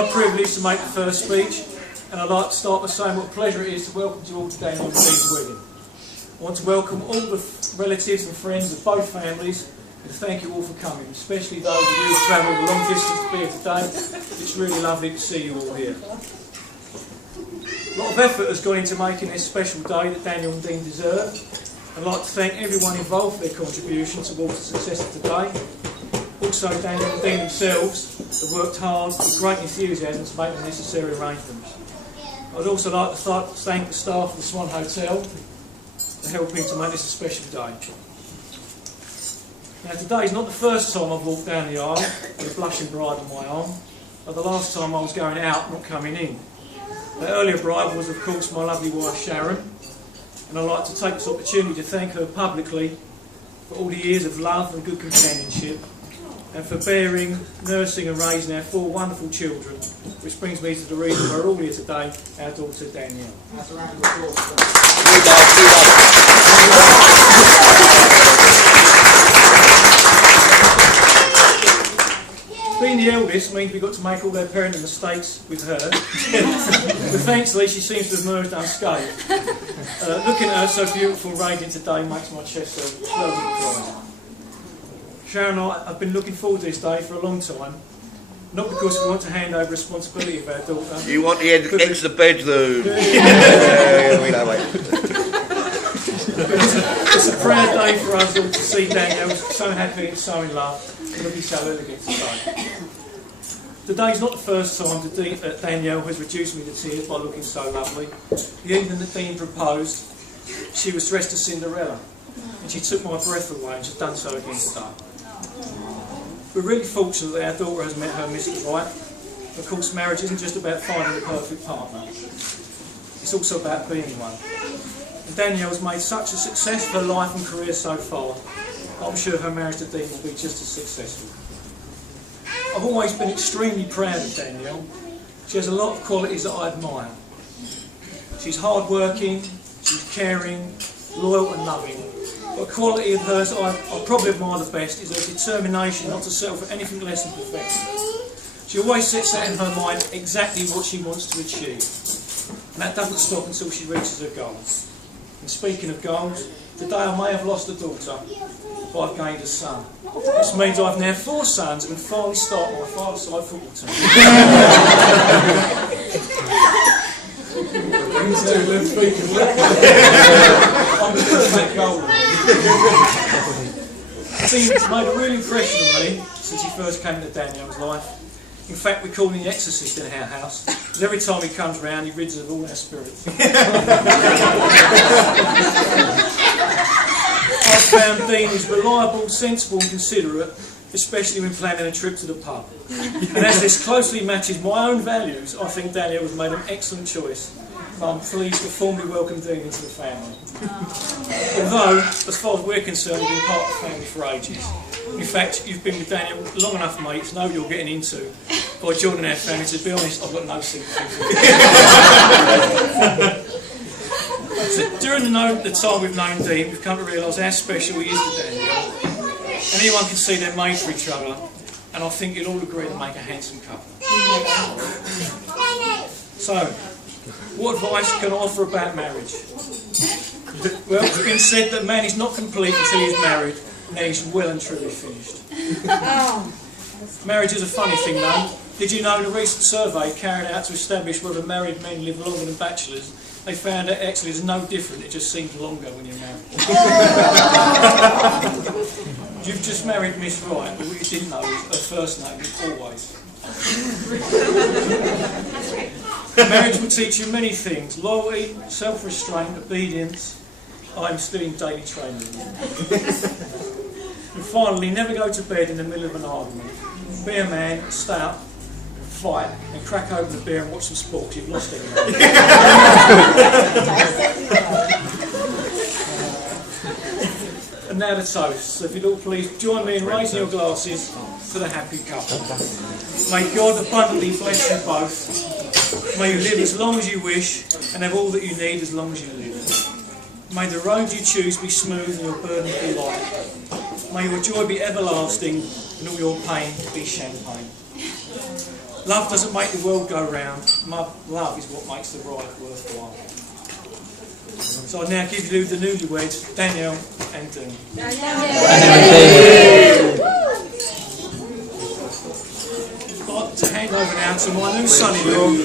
It's my privilege to make the first speech, and I'd like to start by saying what a pleasure it is to welcome you all today on the Dean's wedding. I want to welcome all the relatives and friends of both families and thank you all for coming, especially those of you who have travelled a long distance to be here today. It's really lovely to see you all here. A lot of effort has gone into making this special day that Daniel and Dean deserve. I'd like to thank everyone involved for their contribution towards the success of today. Also, Daniel and Dean themselves have worked hard with great enthusiasm to make the necessary arrangements. I'd also like to thank the staff of the Swan Hotel for helping to make this a special day. Now, today is not the first time I've walked down the aisle with a blushing bride on my arm, but the last time I was going out, not coming in. The earlier bride was, of course, my lovely wife Sharon, and I'd like to take this opportunity to thank her publicly for all the years of love and good companionship, and for bearing, nursing and raising our 4 wonderful children, which brings me to the reason we're all here today, our daughter Danielle. That's a round of applause. Being the eldest means we've got to make all their parenting mistakes with her, but thankfully she seems to have emerged unscathed. Looking at her so beautiful and radiant today makes my chest swell with pride. Sharon and I have been looking forward to this day for a long time, not because we want to hand over responsibility of our daughter. You want the extra bedroom? We don't wait. It's a proud day for us all to see Danielle so happy and so in love, and looking so elegant today. Today's not the first time that Danielle has reduced me to tears by looking so lovely. The evening that Dean proposed, she was dressed as Cinderella, and she took my breath away, and she's done so again today. We're really fortunate that our daughter has met her Mr. Right. Of course, marriage isn't just about finding the perfect partner. It's also about being one. And Danielle has made such a success of her life and career so far, I'm sure her marriage to Dean will be just as successful. I've always been extremely proud of Danielle. She has a lot of qualities that I admire. She's hard-working, she's caring, loyal and loving. But a quality of hers that I probably admire the best is her determination not to settle for anything less than perfection. She always sets out in her mind exactly what she wants to achieve. And that doesn't stop until she reaches her goals. And speaking of goals, today I may have lost a daughter, but I've gained a son. This means I've now 4 sons and can finally start my 5-a-side football team. I'm the perfect goalie. Dean's made a real impression on me since he first came into Danielle's life. In fact, we call him the exorcist in our house, because every time he comes round he rids us of all our spirits. I've found Dean is reliable, sensible and considerate, especially when planning a trip to the pub. And as this closely matches my own values, I think Danielle has made an excellent choice. I'm pleased to formally welcome Dean into the family. Although, as far as we're concerned, you've been part of the family for ages. In fact, you've been with Daniel long enough, mate, to know what you're getting into. By joining our family, to be honest, I've got no sympathy for you. So, during the time we've known Dean, we've come to realise how special he is to Daniel. Anyone can see they're made for each other, and I think you'll all agree to make a handsome couple. So, what advice can I offer about marriage? Well, it's been said that man is not complete until he's married, and he's well and truly finished. Marriage is a funny thing though. Did you know in a recent survey carried out to establish whether married men live longer than bachelors, they found that actually it's no different, it just seems longer when you're married. You've just married Miss Wright, but what you didn't know is her first name is Always. Marriage will teach you many things: loyalty, self-restraint, obedience. I'm still in daily training. And finally, never go to bed in the middle of an argument. Be a man, stay up, fight, and crack open a beer and watch some sport, 'cause you've lost everything. And now the toast. So if you'd all please join me in raising your glasses to the happy couple. May God abundantly bless you both. May you live as long as you wish and have all that you need as long as you live. May the road you choose be smooth and your burden be light. May your joy be everlasting and all your pain be champagne. Love doesn't make the world go round. Love is what makes the ride worthwhile. So I now give you the newlyweds, Danielle and Dean. I've got to hand over now to my new son-in-law,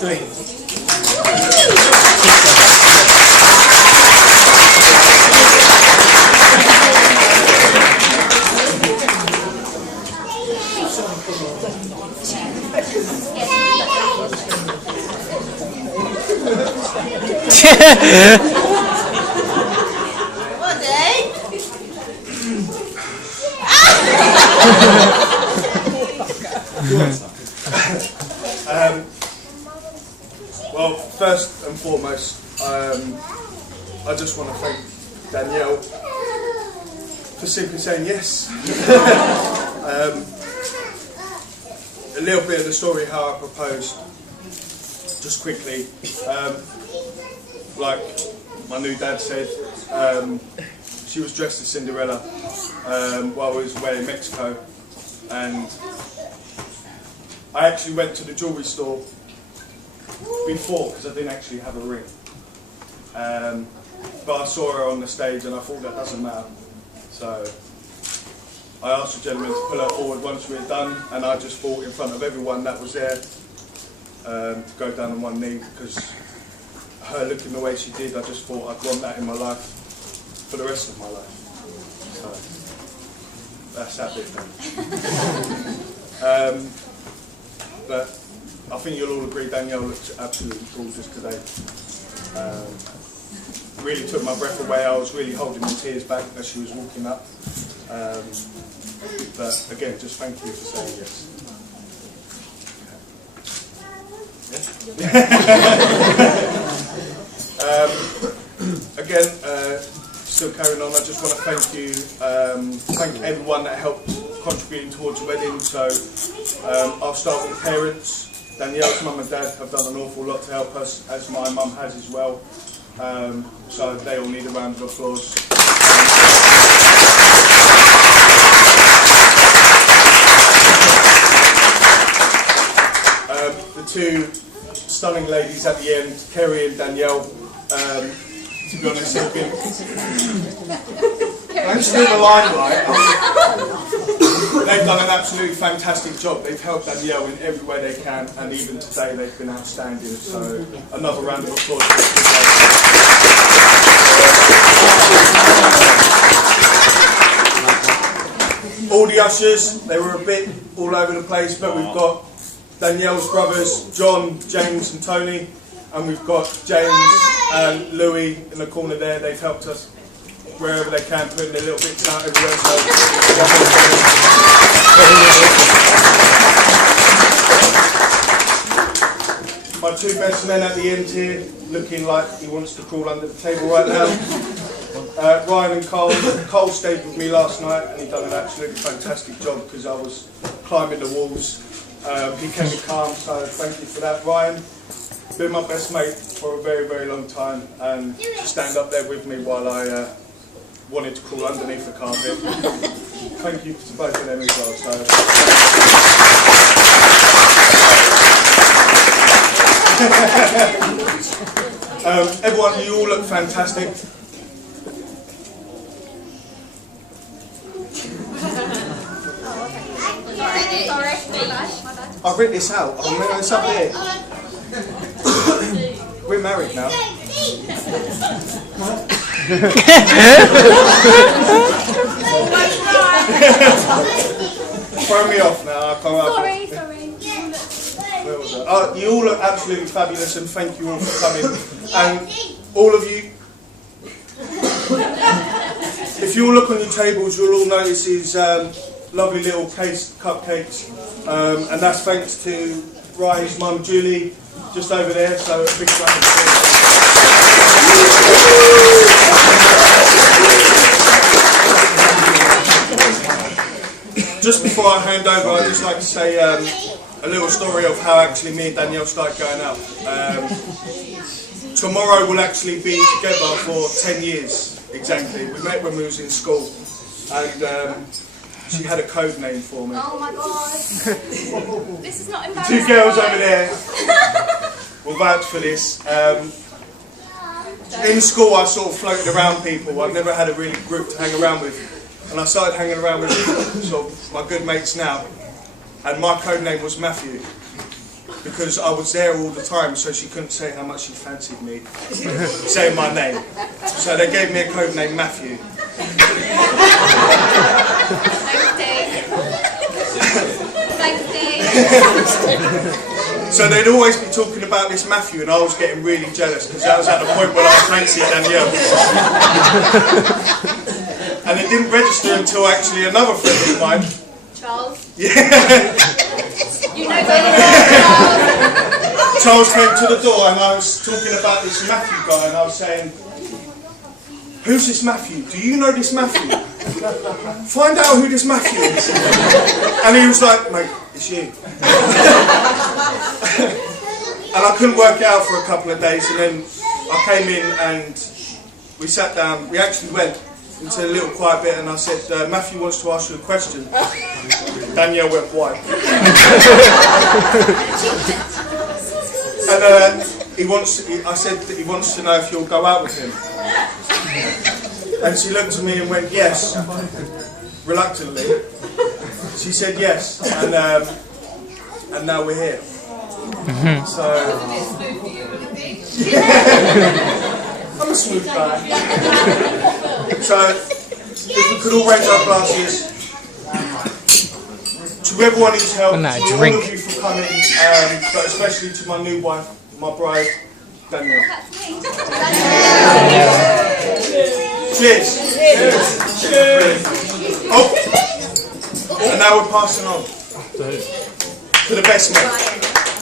Dean. Well, first and foremost, I just want to thank Danielle for simply saying yes. A little bit of the story how I proposed, just quickly. Like my new dad said, she was dressed as Cinderella while I was away in Mexico, and I actually went to the jewellery store before because I didn't actually have a ring. But I saw her on the stage and I thought that doesn't matter. So I asked the gentleman to pull her forward once we were done, and I just thought in front of everyone that was there to go down on one knee, because her looking the way she did, I just thought I'd want that in my life for the rest of my life. So that's that bit done. But I think you'll all agree Danielle looks absolutely gorgeous today. Really took my breath away. I was really holding my tears back as she was walking up. But again, just thank you for saying yes. Again, still carrying on, I just want to thank you, thank everyone that helped contributing towards the wedding. So I'll start with the parents. Danielle's mum and dad have done an awful lot to help us, as my mum has as well. So they all need a round of applause. The two stunning ladies at the end, Kerry and Danielle, to be honest, have been... Thanks to the limelight, they've done an absolutely fantastic job. They've helped Danielle in every way they can, and even today they've been outstanding. So another round of applause. All the ushers, they were a bit all over the place, but we've got Danielle's brothers, John, James and Tony, and we've got James and Louis in the corner there. They've helped us wherever they can, putting their little bits out everywhere. So my two best men at the end here, looking like he wants to crawl under the table right now. Ryan and Cole. Cole stayed with me last night and he done an absolutely fantastic job because I was climbing the walls. He kept me calm, so thank you for that, Ryan. Been my best mate for a very, very long time, and to stand up there with me while I wanted to crawl underneath the carpet. Thank you to both of them as well. So. Everyone, you all look fantastic. I've written this out. It's up here. We're married now. Throw me off now. I can't. Sorry. Where was that? Oh, you all look absolutely fabulous, and thank you all for coming. And all of you, if you all look on your tables, you'll all notice these lovely little cupcakes, and that's thanks to Ryan's mum, Julie, just over there. So a big round of applause. Just before I hand over, I'd just like to say a little story of how actually me and Danielle started going out. Tomorrow we'll actually be together for 10 years exactly. We met when we was in school, and she had a code name for me. Oh my god. This is not The embarrassing. two girls over there will vouch for this. In school I sort of floated around people. I've never had a really group to hang around with. And I started hanging around with sort of my good mates now. And my code name was Matthew. Because I was there all the time, so she couldn't say how much she fancied me saying my name. So they gave me a code name, Matthew. So they'd always be talking about this Matthew, and I was getting really jealous because that was at the point when I fancied Danielle. And it didn't register until actually another friend of mine. Charles? Yeah. You know where you are, Charles came to the door and I was talking about this Matthew guy and I was saying, who's this Matthew? Do you know this Matthew? Find out who this Matthew is. And he was like, mate, it's you. And I couldn't work it out for a couple of days, and then I came in and we sat down. We actually went into a little quiet bit and I said, Matthew wants to ask you a question. Danielle went white. And I said that he wants to know if you'll go out with him. And she looked at me and went, yes, reluctantly. She said yes, and now we're here. So, I'm a smooth guy. So, if we could all raise our glasses to everyone who's helped, to all of you for coming, but especially to my new wife, my bride, Danielle. Cheers. Cheers. Oh, and now we're passing on to the best mate.